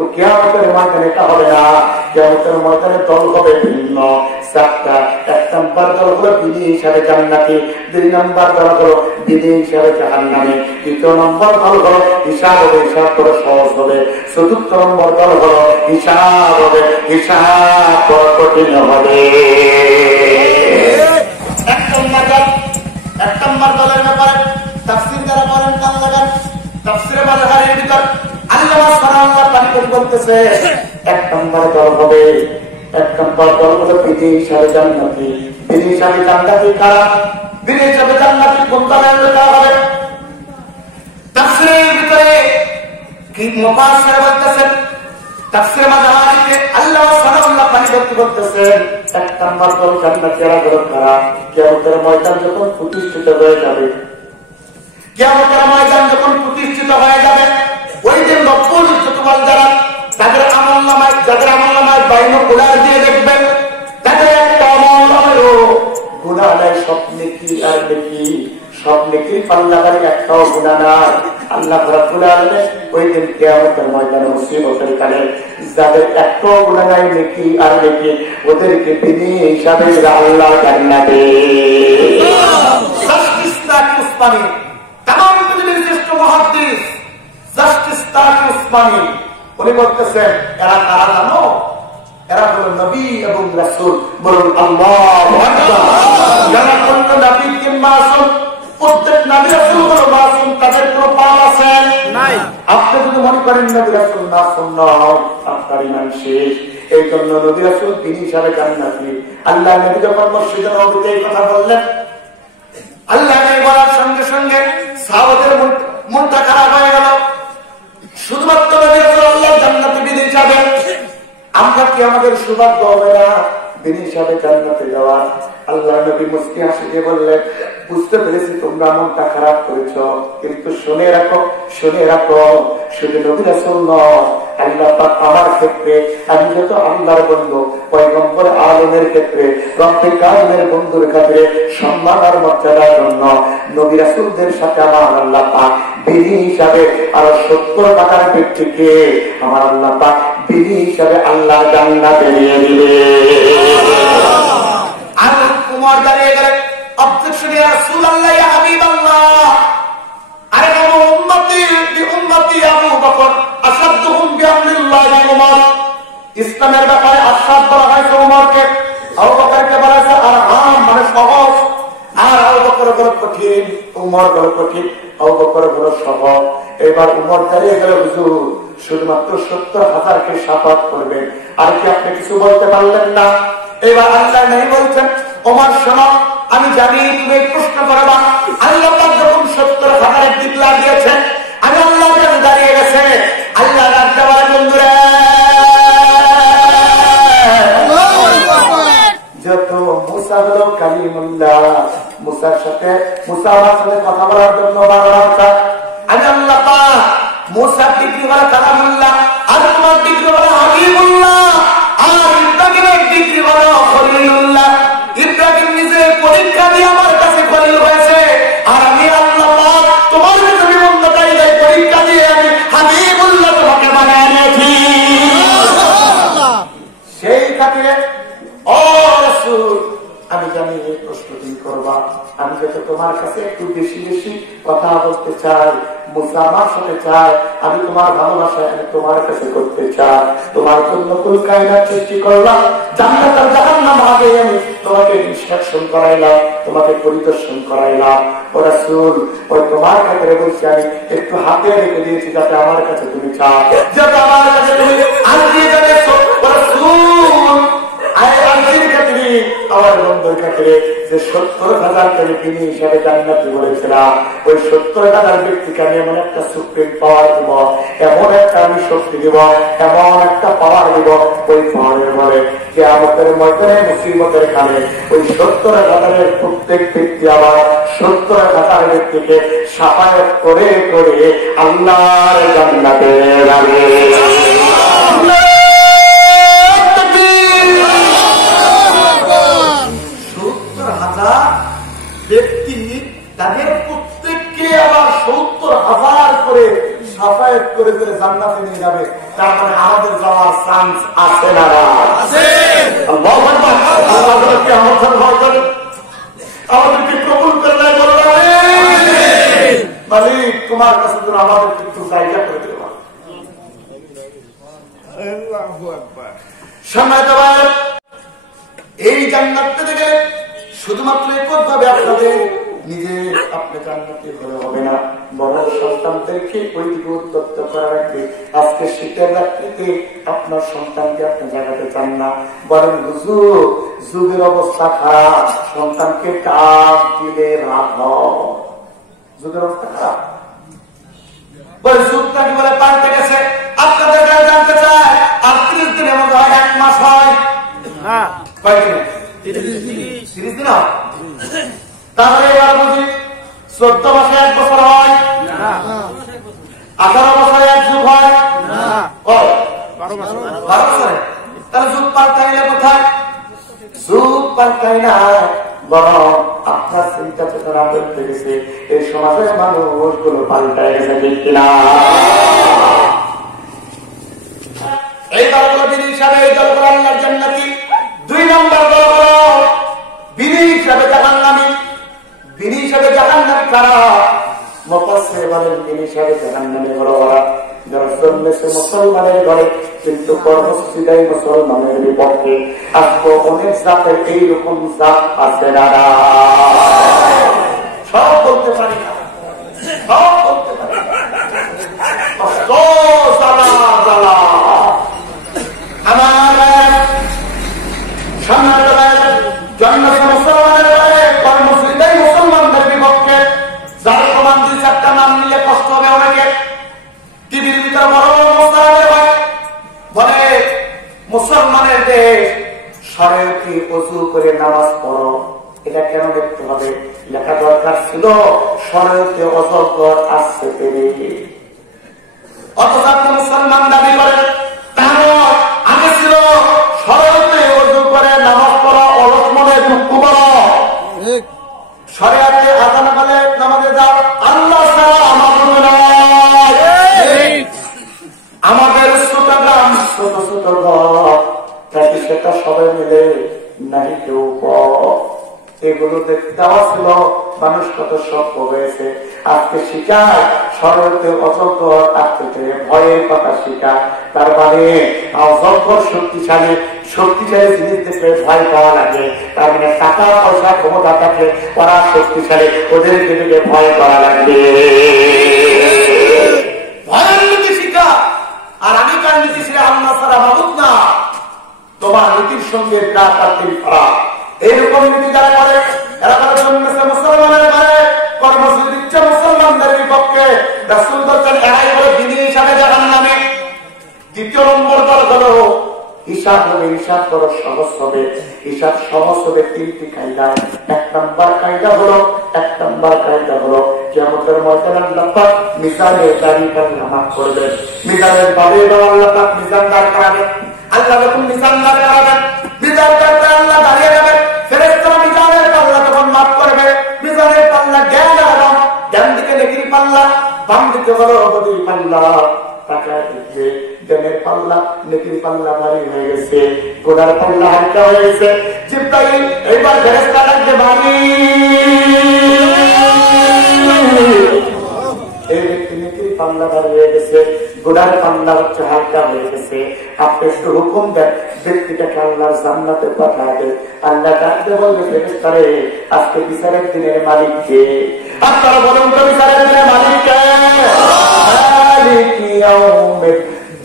তো কিয়ামতের ময়দানে এটা হবে না। কিয়ামতের ময়দানে দল হবে ভিন্ন চারটা। 1 নম্বর দল হলো বিধি হিসাবে জান্নাতি, 2 নম্বর দল হলো বিধি হিসাবে জাহান্নামী, 3 নম্বর দল হলো হিসাব হবে, হিসাব করে সহজ হবে, 4 নম্বর দল হলো হিসাব হবে, হিসাব কঠিন হবে। 1 নম্বর দলের ব্যাপারে তাফসীর যারা বলেন কান লাগান। তাফসীরে বাজারের ভিতর আল্লাহ সুবহানাহু ওয়া তাআলা বলতেছে 1 নম্বর দল হবে, 1 নম্বর দল হলো বিধি হিসাবে জান্নাতি। বিধি হিসাবে জান্নাতি কারা? বিধি হিসাবে জান্নাতি কোন দলের লোকেরা হবে? তাফসীরের ভিতরে কি মুফাসসির বলতেছেন, তাফসীরে মাযহারিকে আল্লাহ সুবহানাহু ওয়া তাআলা বলতেছেন 1 নম্বর দল জান্নাতীরা হলো কারা? কিয়ামতের ময়দান যখন প্রতিষ্ঠিত হয়ে যাবে, কিয়ামতের ময়দান যখন প্রতিষ্ঠিত হয়ে যাবে, ওই দিন রব্বুল ইজ্জতুল জালাল তাদের আমলনামায় বাইন কুলার দিয়ে দেখবেন, তাদের একটা আমলনামায়ও গুনাহ নাই, সব নেকি আর নেকি, সব নেকি পাল্লাগারে একটাও গুনাহ নাই। আল্লাহ রাব্বুল আলামিন ওই দিন কিয়ামতের ময়দানে মুসিবতের কালে যাদের একটাও গুনাহ নাই, নেকি আর নেকি, ওদেরকে তিনি হিসাবে আল্লাহ জান্নাতে জাস্টিস তাকি উসমানী, তামাম পৃথিবীর শ্রেষ্ঠ মুহাদ্দিস জাস্টিস তাকি উসমানী উনি বলতেছেন এরা কারা জানো? এরা হলো নবী এবং রাসূল। বলুন আল্লাহু আকবার। যারা কোন নবী কি মাসুম, প্রত্যেক নবী রাসূল হলো মাসুম, তাদের কোনো পাপ আছে নাই। আপনি যদি মনে করেন নবী রাসূল মাসুম নয়, আপনার ঈমান শেষ। এই জন্য নবী রাসূল তিনি হিসাবে জান্নাতি। আল্লাহ নবী যখন মসজিদে নববীতে এই কথা বললেন, আল্লাহ নবী বলার সঙ্গে সঙ্গে সাহাবাদের মনটা খারাপ হয়ে গেল। শুধুমাত্র নবী রাসূল আল্লাহ জান্নাতি বিধি হিসাবে, আমরা কি আমাদের সৌভাগ্য হবে না বিধি হিসাবে জান্নাতে যাওয়া? আল্লাহ নবী মুস্কি হাসি দিয়ে বললেন, বুঝতে পেরেছি তোমরা মনটা খারাপ করেছ, কিন্তু শুনে রাখো শুধু নবী রাসূল নয়, আল্লাহ পাক আমার ক্ষেত্রে, আমি যত আল্লাহর বন্ধু পয়গম্বর আলমের ক্ষেত্রে, রব্বে কায়ুমের বন্ধুর ক্ষেত্রে সম্মান আর মর্যাদার জন্য নবী রাসূলদের সাথে আমার আল্লাহ পাক বিধি হিসাবে আরো 70 টাকার ব্যক্তিকে আমার আল্লাহ পাক বিধি হিসাবে আল্লাহ জান্নাতে নিয়ে দিবে। আর উমর দাঁড়িয়ে গেলেন, অবজেকশন, ইয়া রাসূলুল্লাহ, ইয়া হাবিবাল্লাহ, আরে উম্মতি উম্মতি আবু বকর আসাদুহুম বিআমরিল্লাহি উমর। ইসলামের ব্যাপারে আসাদ বলা হয়েছে উমরকে, আবু বকরকে বলা হয়েছে আরহাম মানে সহজ, আর আবু বকর বড় কঠিন, উমর বড় কঠিন, আবু বকর বড় সহজ। এবার উমর দাঁড়িয়ে গেল, হুজুর শুধুমাত্র 70,000কে শাফাত করবেন, আর কি আপনি কিছু বলতে পারলেন না? এবার আল্লাহ নাই বলছেন, ওমর শোনো, আমি জানি তুমি প্রশ্ন করবা, আল্লাহ পাক যখন 70,000-এর দিক লাগিয়েছেন, আমি আল্লাহর কাছে দাঁড়িয়ে গেছে, আল্লাহ ডাকতে বলে, বন্ধুরা যত মুসা হলো কালিমুল্লাহ, মুসার সাথে আমার সাথে কথা বলার জন্য আমি আল্লাহ পাক মুসার ডিগ্রি বলা কালামুল্লাহ, আর তোমার ডিগ্রি বলা হাবিবুল্লাহ, আর ইব্রাহিমের ডিগ্রি বলা খলিলুল্লাহ। ইব্রাহিম নিজে পরীক্ষা দিয়ে আমার কাছে খলিল হয়েছে, আর আমি আল্লাহ পাক তোমার কাছে বিবন্ধকারী পরীক্ষা দিয়ে আমি হাবিবুল্লাহ তোমাকে বানিয়ে নিয়েছি। সেই খাতিরে ও রাসূল, আমি জানি এই প্রশ্নটি করবা, আমি যাতে তোমার কাছে একটু বেশি বেশি কথা বলতে চাই, মুসা আমার সাথে চাই, আমি তোমার ভালোবাসা আমি তোমার কাছে করতে চাই, তোমার জন্য কুল কায়নাত সৃষ্টি করলাম, জান্নাত আর জাহান্নাম আগে আমি তোমাকে ইনস্ট্রাকশন করাইলাম, তোমাকে পরিদর্শন করাইলাম। ও রাসূল, ওই তোমার ক্ষেত্রে বলছি আমি একটু হাতে রেখে দিয়েছি যাতে আমার কাছে তুমি চাও, যাতে আমার কাছে তুমি আজকে যাবে। ও রাসূল, আমার বন্ধুর ক্ষেত্রে যে 70,000 বিধি হিসাবে জান্নাতি বলেছিলাম, ওই 70,000 ব্যক্তিকে আমি এমন একটা সুপ্রিম পাওয়ার দিব, এমন একটা আমি শক্তি দিব, এমন একটা পাওয়ার দিব, ওই পাওয়ারের বলে কিয়ামতের ময়দানে মুসিবতের কালে ওই 70,000-এর প্রত্যেক ব্যক্তি আবার 70,000 ব্যক্তিকে সাফায়াত করে করে আল্লাহর জান্নাতে যাবে। ব্যক্তি তাদের প্রত্যেককে আবার 70,000 করে সাফায়াত করে জান্নাতে নিয়ে যাবে। তার মানে আমাদের যাওয়ার চান্স আছে না? আমাদেরকে কবুল করলে মালিক তোমার কাছে যেন আমাদের একটু জায়গা করে দেওয়া। এই জান্নাত পেতে গেলে শুধুমাত্র একভাবে আপনাদের নিজে আপনি জান্নাতি হলে হবে না, বড় সন্তানদেরকে ওই দিকে উদ্যক্ত করা রাখবে। আজকে শীতের রাত্রিতে আপনার সন্তানকে আপনি জাগাতে চান না, বলেন হুজুর যুগের অবস্থা খারাপ, সন্তানকে ডাক দিলে রাগ, যুগের অবস্থা খারাপ। বলে যুগটা কি বলে পাল্টে গেছে। আপনাদের জানতে চায় আর 30 দিনের মধ্যে হয় 1 মাস হয়, কয়েকদিন 30 দিন হয়, তাহলে এবার বুঝি 14 মাসে 1 বছর হয়, 18 বছরে 1 যুগ হয়, 12 বছরে। তাহলে যুগ পাল্টাইলে কোথায়? যুগ পাল্টাই না, বরং আপনার চিন্তা চেতনা করতে গেছে এই সমাজের মানুষগুলো পাল্টাই গেছে, ঠিক কিনা? এই দলগুলো বিধি হিসাবে এই দলগুলো আল্লাহর জান্নাতি। 2 নম্বর দলগুলো বিধি হিসাবে জাহান্নামী। বিধি হিসাবে জাহান্নামী কারা? মুফাসসির বলেন বিধি হিসাবে জাহান্নামী হলো ওরা যারা জন্মেছে মুসলমানের ঘরে কিন্তু কর্মসূচিটাই মুসলমানের বিপক্ষে। আজকে অনেক জাতের এইরকম জাত আছে না, সব বলতে পারি না, সব বলতে পারি না। আমার জন্মেছে মুসলমানের ঘরে, কর্মসূচিটাই মুসলমানদের বিপক্ষে। যার প্রমাণ 2-4টা নাম নিলে কষ্ট হবে অনেকে। টিভির ভিতরে বড় বলে মুসলমানের দেশ, শরীয়তে ওযু করে নামাজ পড়ো। এটা কেন দেখতে হবে? লেখা দরকার ছিল শরীয়তে অজগর আসছে পেরে। অথচ আপনি মুসলমান দাবি করেন, তার আগে ছিল শরীয়তে ওযু করে নামাজ পড়া, অলস মনে দুঃখ করো। শরীয়তে আযান বলে নামাজে যাও, আল্লাহ ছাড়া আমাদের আমাদের ছোট গ্রাম, ছোট ছোট ঘর, সেটা সবাই মিলে নাই কেউ। এগুলো দেখতে দেওয়া ছিল, মানুষ কত সভ্য হয়েছে। আজকে শিকার শরীরতে অজগর, আজকে ভয়ের কথা শিকার। তার মানে অজগর শক্তিশালী, শক্তিশালী জিনিস দেখলে ভয় পাওয়া লাগে। তার মানে টাকা পয়সা ক্ষমতা থাকলে ওরা শক্তিশালী, ওদেরকে দেখে ভয় করা লাগবে। ভয়ের নীতি শিখা আর আগেকার নীতি ছিল আল্লাহ ছাড়া মাবুদ না, তোমার নীতির সঙ্গে এইরকম নীতি যারা করে এরা জন্মেছে মুসলমানের ঘরে, কর্মসূচি দিচ্ছে মুসলমানদের বিপক্ষে। রাসূল বলেন এরাই হলো বিধি হিসাবে জাহান্নামে। 2 নম্বর দল হলো হিসাব হবে, হিসাব বড় সহজ হবে। হিসাব সহজ হবে 3টি কায়দায়। 1 নম্বর কায়দা হলো কিয়ামতের ময়দানে আল্লাহ পাক মিজানের তারিকা নামাজ করবেন। মিজানের ভাবে আল্লাহ পাক মিজান দাঁড় করাবেন। আল্লাহ যখন মিজান দাঁড় করাবেন, মিজান দাঁড় আল্লাহ দাঁড়িয়ে যাবেন। ফেরেশতারা মিজানের পাল্লা তখন মাপ করবে। মিজানের পাল্লা জ্ঞান আর ডান দিকে নেকির পাল্লা, বাম দিকে হলো বদির পাল্লা। তাকায় দেখবে জ্ঞানের পাল্লা নেকির পাল্লা ভারী হয়ে গেছে, গোড়ার পাল্লা হালকা হয়ে গেছে। জিব্রাইল এবার ফেরেশতা ডাকবে, ভারী এই ব্যক্তি নেকির পাল্লা ভারী হয়ে গেছে, গোড়ার পাল্লা হচ্ছে হালকা হয়ে গেছে। আপনি একটু হুকুম দেন ব্যক্তিটাকে আল্লাহর জান্নাতে পাঠায় দেন। আল্লাহ ডাকতে বলবে ফেরেশতারে আজকে বিচারের দিনের মালিক কে? আপনারা বলুন তো বিচারের দিনের মালিক কে? মালিক ইয়াউমিদ্দিন।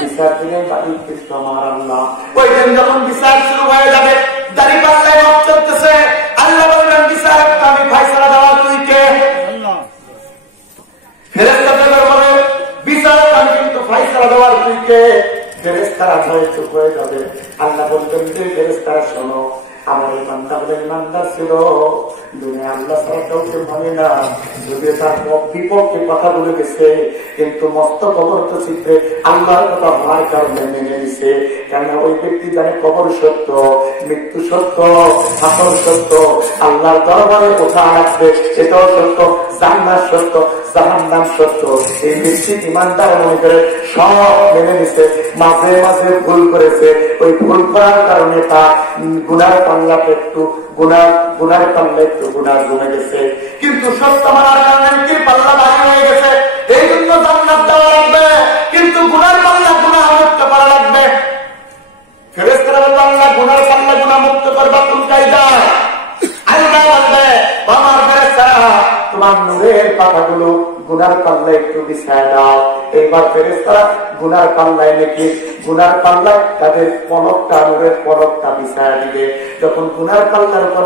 বিচার দিনের মালিক কিন্তু আমার আল্লাহ। ওই দিন যখন বিচার শুরু হয়ে যাবে, দাড়ি পাল্লায় মাপ চলতেছে, আল্লাহ বলবেন বিচার আমি ফয়সালা দেওয়ার তুই কে? ফেরেশতারা বলে বিচার আমি কিন্তু ফয়সালা দেওয়ার তুই কে? ফেরেশতারা ভয়ে চুপ হয়ে যাবে। আল্লাহ বলবেন যে ফেরেশতারা শোনো, আমার এই বান্দা বলে ইমানদার ছিল, দুনিয়া আল্লাহ ছাড়া কাউকে মানে না, যদি তার বিপক্ষে কথা বলে গেছে, কিন্তু মস্ত কবর তো চিত্রে আল্লাহর কথা হওয়ার কারণে মেনে নিছে। কেন ওই ব্যক্তি জানে কবর সত্য, মৃত্যু সত্য, হাসর সত্য, আল্লাহর দরবারে ওঠা আসবে এটাও সত্য, জান্নাত সত্য, জাহান্নাম সত্য। এই ব্যক্তি ইমানদার মনে করে সব মেনে নিছে। মাঝে মাঝে ভুল করেছে, ওই ভুল করার কারণে তার গুনার পাল্লাতে একটু গুনার পাল্লা একটু গুনাহ জমে গেছে, কিন্তু সত্য মানার কারণে কি পাল্লা ভারী হয়ে গেছে। এই জন্য জান্নাত দেওয়া লাগবে, কিন্তু গুনার পাল্লা গুনাহ মুক্ত করা লাগবে। ফেরেশতারা বলবে আল্লাহ গুনার পাল্লা গুনাহ মুক্ত করবা কোন কায়দায়? আল্লাহ বলবে আমার ফেরেশতারা তোমার নূরের পাতাগুলো গুনার পাল্লা একটু বিছায় দাও। এইবার ফেরেশতারা গুনার পাল্লায় নাকি গুনার পাল্লায় তাদের পলকটা, নূরের পলকটা বিছায় দিবে। যখন গুনার পাল্লার উপর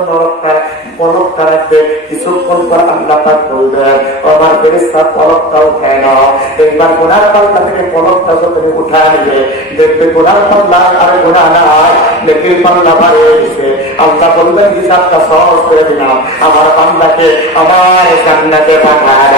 পলকটা রাখবে, কিছুক্ষণ পর আল্লাহ পাক বলবে আমার ফেরেশতা পলকটা উঠায় নাও। এইবার গুনার পাল্লা থেকে পলকটা যখন উঠায় নিবে, দেখবে গুনার পাল্লা আর গুনাহ নাই, নেকির পাল্লা বাড়িয়ে দিছে। আল্লাহ বলবেন হিসাবটা সহজ করে দিলাম, আমার বান্দাকে আমার জান্নাতে পাঠায়।